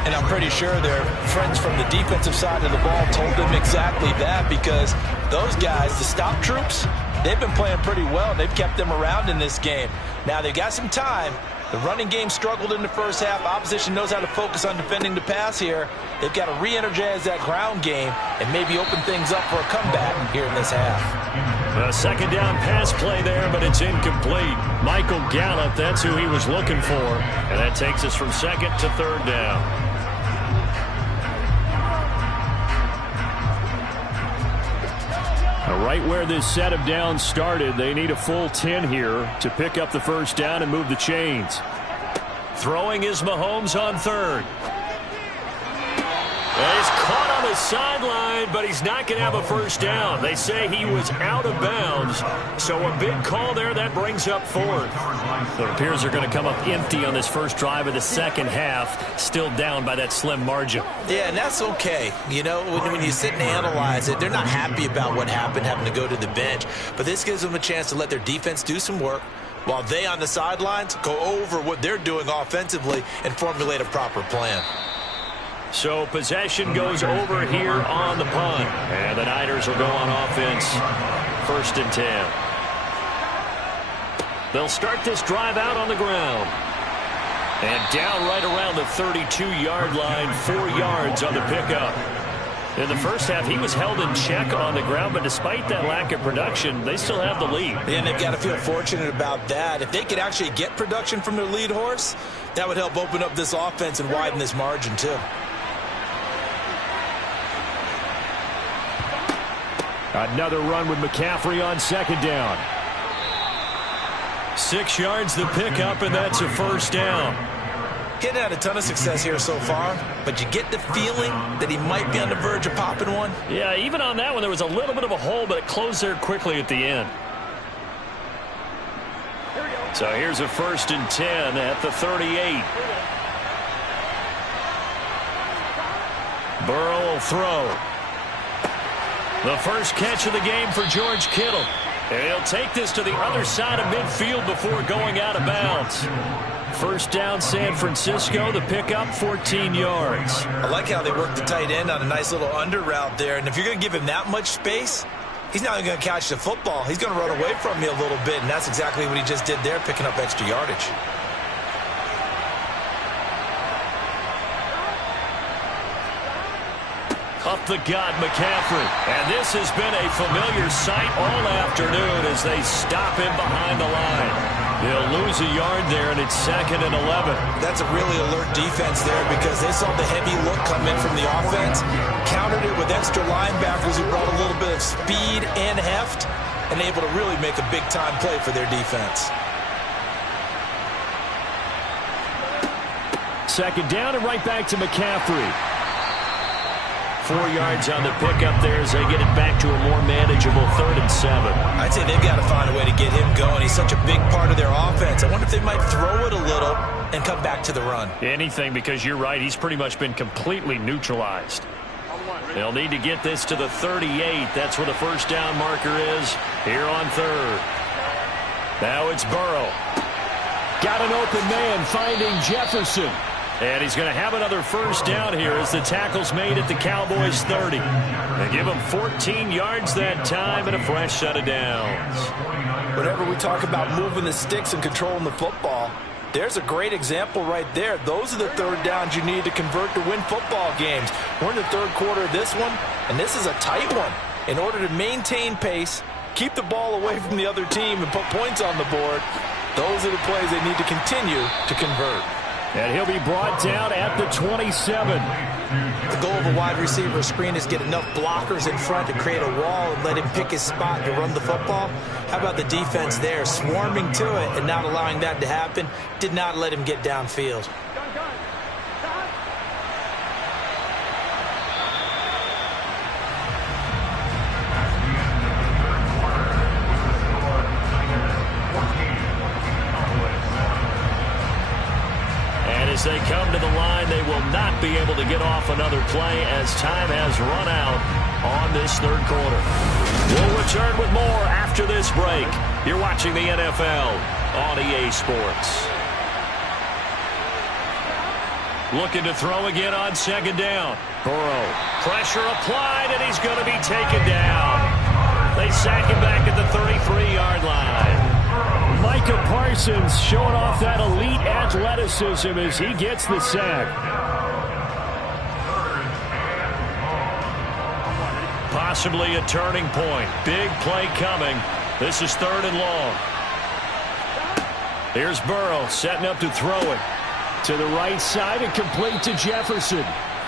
And I'm pretty sure their friends from the defensive side of the ball told them exactly that, because those guys, the stop troops, they've been playing pretty well. They've kept them around in this game. Now they've got some time. The running game struggled in the first half. Opposition knows how to focus on defending the pass here. They've got to re-energize that ground game and maybe open things up for a comeback here in this half. A 2nd down pass play there, but it's incomplete. Michael Gallup, that's who he was looking for. And that takes us from 2nd to 3rd down. Right where this set of downs started, they need a full 10 here to pick up the first down and move the chains. Throwing is Mahomes on 3rd. He's caught on the sideline, but he's not going to have a first down. They say he was out of bounds, so a big call there. That brings up 4th. It appears they're going to come up empty on this first drive of the second half, still down by that slim margin. Yeah, and that's okay. You know, when you sit and analyze it, they're not happy about what happened, having to go to the bench. But this gives them a chance to let their defense do some work, while they on the sidelines go over what they're doing offensively and formulate a proper plan. So possession goes over here on the punt. And the Niners will go on offense. 1st and 10. They'll start this drive out on the ground. And down right around the 32-yard line, 4 yards on the pickup. In the first half, he was held in check on the ground, but despite that lack of production, they still have the lead. And they've got to feel fortunate about that. If they could actually get production from their lead horse, that would help open up this offense and widen this margin too. Another run with McCaffrey on 2nd down. 6 yards the pickup, and that's a first down. He hadn't had a ton of success here so far, but you get the feeling that he might be on the verge of popping one. Yeah, even on that one, there was a little bit of a hole, but it closed there quickly at the end. So here's a 1st and 10 at the 38. Burrow will throw. The first catch of the game for George Kittle. And he'll take this to the other side of midfield before going out of bounds. First down, San Francisco. The pickup, 14 yards. I like how they work the tight end on a nice little under route there. And if you're going to give him that much space, he's not even going to catch the football. He's going to run away from me a little bit, and that's exactly what he just did there, picking up extra yardage. Up the gut, McCaffrey. And this has been a familiar sight all afternoon as they stop him behind the line. They'll lose a yard there, and it's 2nd and 11. That's a really alert defense there because they saw the heavy look come in from the offense, countered it with extra linebackers who brought a little bit of speed and heft, and able to really make a big-time play for their defense. second down, and right back to McCaffrey. 4 yards on the pickup there as they get it back to a more manageable 3rd and 7. I'd say they've got to find a way to get him going. He's such a big part of their offense. I wonder if they might throw it a little and come back to the run. Anything, because you're right. He's pretty much been completely neutralized. They'll need to get this to the 38. That's where the first down marker is here on 3rd. Now it's Burrow. Got an open man finding Jefferson. And he's going to have another first down here as the tackle's made at the Cowboys' 30. They give him 14 yards that time and a fresh set of downs. Whenever we talk about moving the sticks and controlling the football, there's a great example right there. Those are the 3rd downs you need to convert to win football games. We're in the 3rd quarter of this one, and this is a tight one. In order to maintain pace, keep the ball away from the other team, and put points on the board, those are the plays they need to continue to convert. And he'll be brought down at the 27. The goal of a wide receiver screen is get enough blockers in front to create a wall and let him pick his spot to run the football. How about the defense there, swarming to it and not allowing that to happen? Did not let him get downfield. As they come to the line, they will not be able to get off another play as time has run out on this 3rd quarter. We'll return with more after this break. You're watching the NFL on EA Sports. Looking to throw again on 2nd down. Burrow. Pressure applied, and he's going to be taken down. They sack him back at the 33-yard line. Micah Parsons showing off that elite athleticism as he gets the sack. Possibly a turning point. Big play coming. This is 3rd and long. Here's Burrow setting up to throw it. To the right side and complete to Jefferson.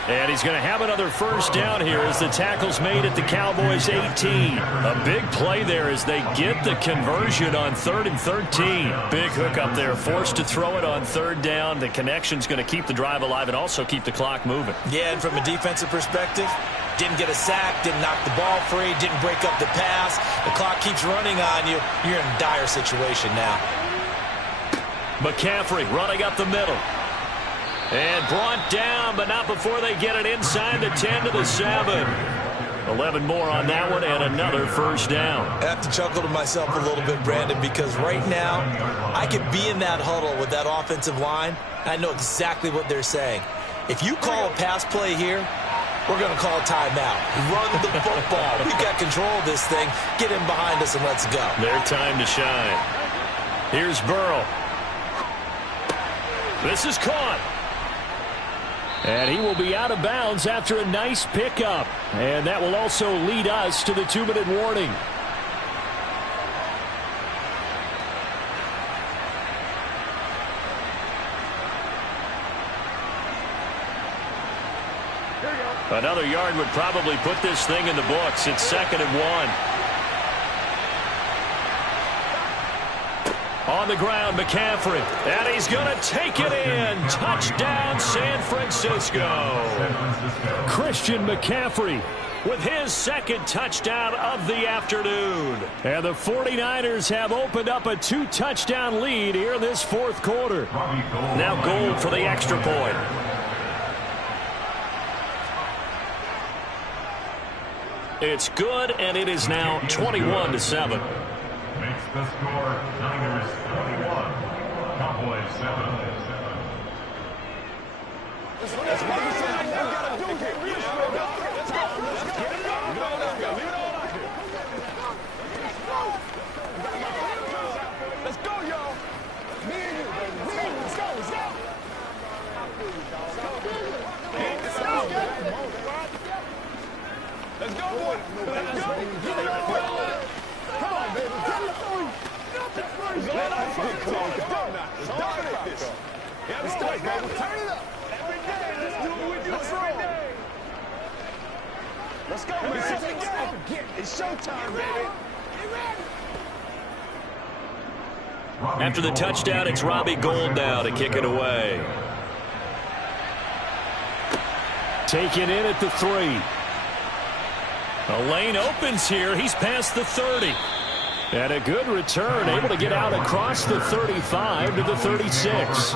And he's going to have another first down here as the tackle's made at the Cowboys' 18. A big play there as they get the conversion on 3rd and 13. Big hook up there, forced to throw it on 3rd down. The connection's going to keep the drive alive and also keep the clock moving. Yeah, and from a defensive perspective, didn't get a sack, didn't knock the ball free, didn't break up the pass. The clock keeps running on you. You're in a dire situation now. McCaffrey running up the middle. And brought down, but not before they get it inside the 10 to the 7. 11 more on that one, and another first down. I have to chuckle to myself a little bit, Brandon, because right now I could be in that huddle with that offensive line. I know exactly what they're saying. If you call a pass play here, we're going to call a timeout. Run the football. We've got control of this thing. Get in behind us and let's go. Their time to shine. Here's Burrow. This is caught. And he will be out of bounds after a nice pickup. And that will also lead us to the 2-minute warning. Another yard would probably put this thing in the books. It's 2nd and 1. On the ground, McCaffrey. And he's going to take it in. Touchdown, San Francisco. Christian McCaffrey with his 2nd touchdown of the afternoon. And the 49ers have opened up a 2-touchdown lead here in this 4th quarter. Now Gould for the extra point. It's good, and it is now 21-7. Makes the score Niners 21, Cowboys 7. Let's go. Let's go, y'all. Me and you, baby. Let's go. Let's go. Let's go, boy. Let's go. Get it on. Come on, baby. Get it on. Let us dominate this. Yeah, let's go, baby. Turn it up. Every day. Let's do it with you every day. Let's go, man. It's showtime, baby. Get ready. After the touchdown, it's Robbie Gould now to kick it away. taken in at the 3. A lane opens here. He's past the 30. And a good return, able to get out across the 35 to the 36.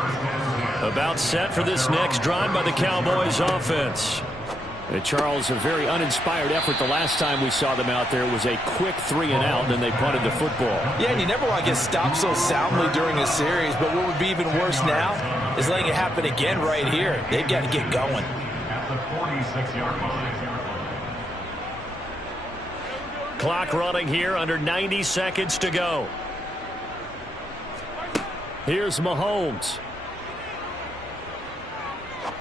About set for this next drive by the Cowboys offense. Charles, a very uninspired effort the last time we saw them out there. It was a quick 3-and-out, and then they punted the football. Yeah, and you never want to get stopped so soundly during a series, but what would be even worse now is letting it happen again right here. They've got to get going. At the 46-yard line. Clock running here, under 90 seconds to go. Here's Mahomes.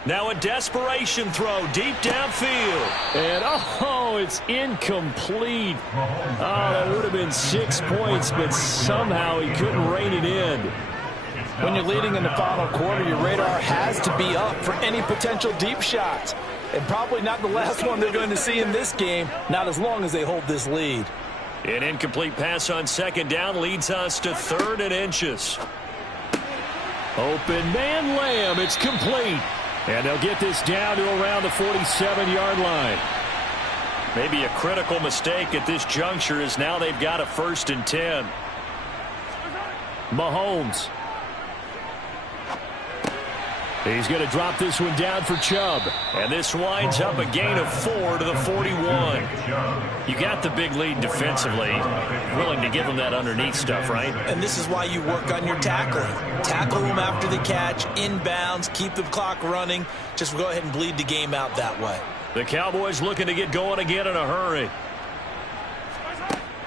Now a desperation throw deep downfield. And, oh, it's incomplete. Oh, that would have been 6 points, but somehow he couldn't rein it in. When you're leading in the final quarter, your radar has to be up for any potential deep shots. And probably not the last one they're going to see in this game, not as long as they hold this lead. An incomplete pass on second down leads us to 3rd and inches. Open man Lamb. It's complete. And they'll get this down to around the 47-yard line. Maybe a critical mistake at this juncture is now they've got a 1st and 10. Mahomes. He's going to drop this one down for Chubb. And this winds up a gain of 4 to the 41. You got the big lead defensively. Willing to give them that underneath stuff, right? And this is why you work on your tackling. Tackle them after the catch, inbounds, keep the clock running. Just go ahead and bleed the game out that way. The Cowboys looking to get going again in a hurry.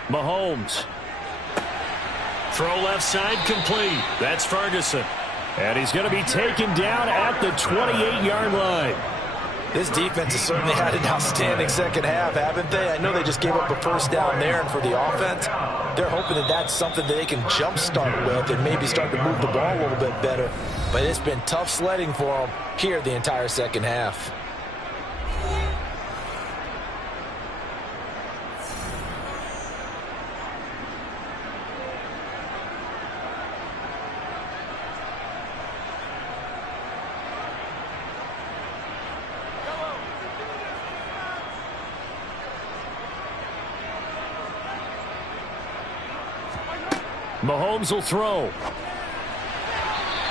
Mahomes. Throw left side complete. That's Ferguson. And he's going to be taken down at the 28-yard line. This defense has certainly had an outstanding second half, haven't they? I know they just gave up a 1st down there, and for the offense, they're hoping that that's something that they can jumpstart with and maybe start to move the ball a little bit better. But it's been tough sledding for them here the entire second half. Mahomes will throw.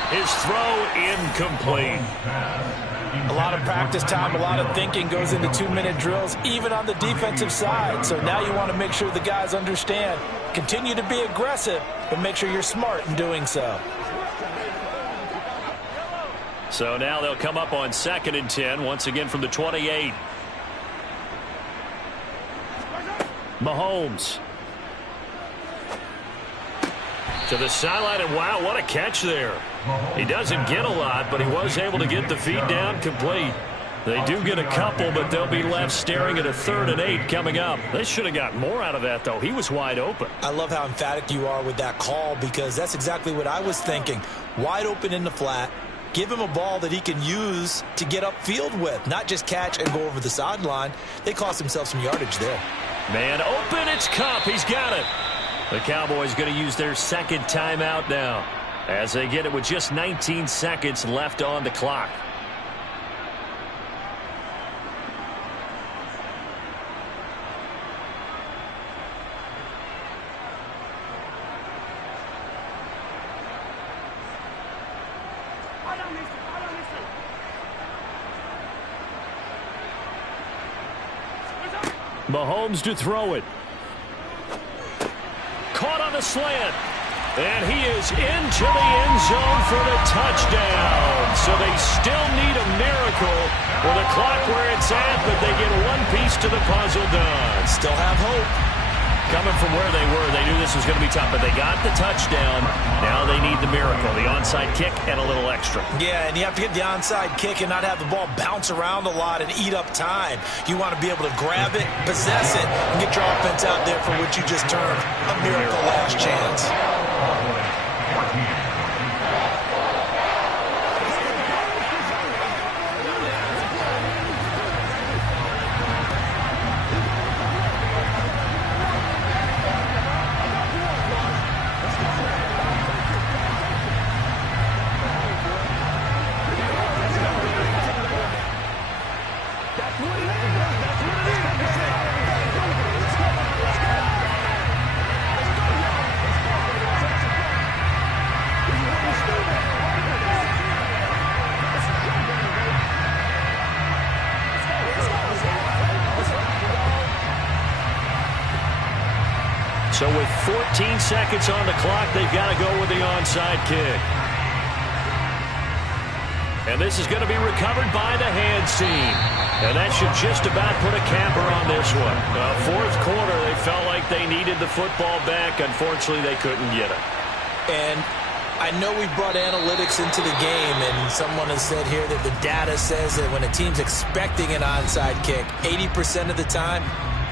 His throw incomplete. A lot of practice time, a lot of thinking goes into 2-minute drills, even on the defensive side. So now you want to make sure the guys understand. Continue to be aggressive, but make sure you're smart in doing so. So now they'll come up on 2nd and 10, once again from the 28. Mahomes. To the sideline, and wow, what a catch there. He doesn't get a lot, but he was able to get the feed down complete. They do get a couple, but they'll be left staring at a 3rd and 8 coming up. They should have got more out of that, though. He was wide open. I love how emphatic you are with that call, because that's exactly what I was thinking. Wide open in the flat. Give him a ball that he can use to get upfield with, not just catch and go over the sideline. They cost themselves some yardage there. Man open, it's Kupp. He's got it. The Cowboys going to use their 2nd timeout now as they get it with just 19 seconds left on the clock. Mahomes to throw it. Caught on the slant. And he is into the end zone for the touchdown. So they still need a miracle with the clock where it's at, but they get one piece to the puzzle done. Still have hope. Coming from where they were, they knew this was going to be tough, but they got the touchdown. Now they need the miracle, the onside kick and a little extra. Yeah, and you have to get the onside kick and not have the ball bounce around a lot and eat up time. You want to be able to grab it, possess it, and get your offense out there for what you just termed a miracle last chance. So with 14 seconds on the clock, they've got to go with the onside kick. And this is going to be recovered by the hands team. And that should just about put a capper on this one. Fourth quarter, they felt like they needed the football back. Unfortunately, they couldn't get it. And I know we brought analytics into the game, and someone has said here that the data says that when a team's expecting an onside kick, 80% of the time,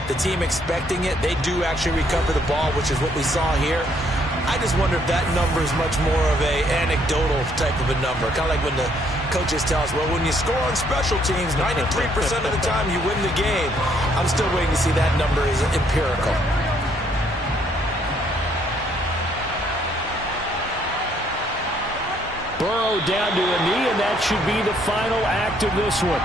the team expecting it, they do actually recover the ball, which is what we saw here. I just wonder if that number is much more of a anecdotal type of a number. Kind of like when the coaches tell us, well, when you score on special teams, 93% of the time you win the game. I'm still waiting to see that number is empirical. Burrow down to a knee, and that should be the final act of this one.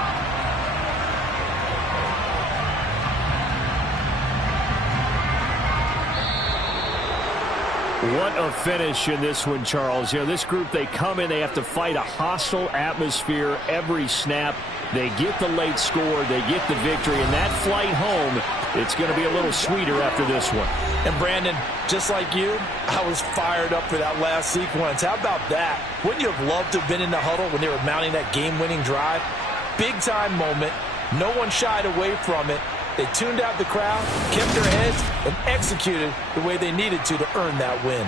What a finish in this one, Charles. You know, this group, they come in, they have to fight a hostile atmosphere every snap. They get the late score, they get the victory, and that flight home, it's going to be a little sweeter after this one. And Brandon, just like you, I was fired up for that last sequence. How about that? Wouldn't you have loved to have been in the huddle when they were mounting that game-winning drive? Big-time moment. No one shied away from it. They tuned out the crowd, kept their heads, and executed the way they needed to earn that win.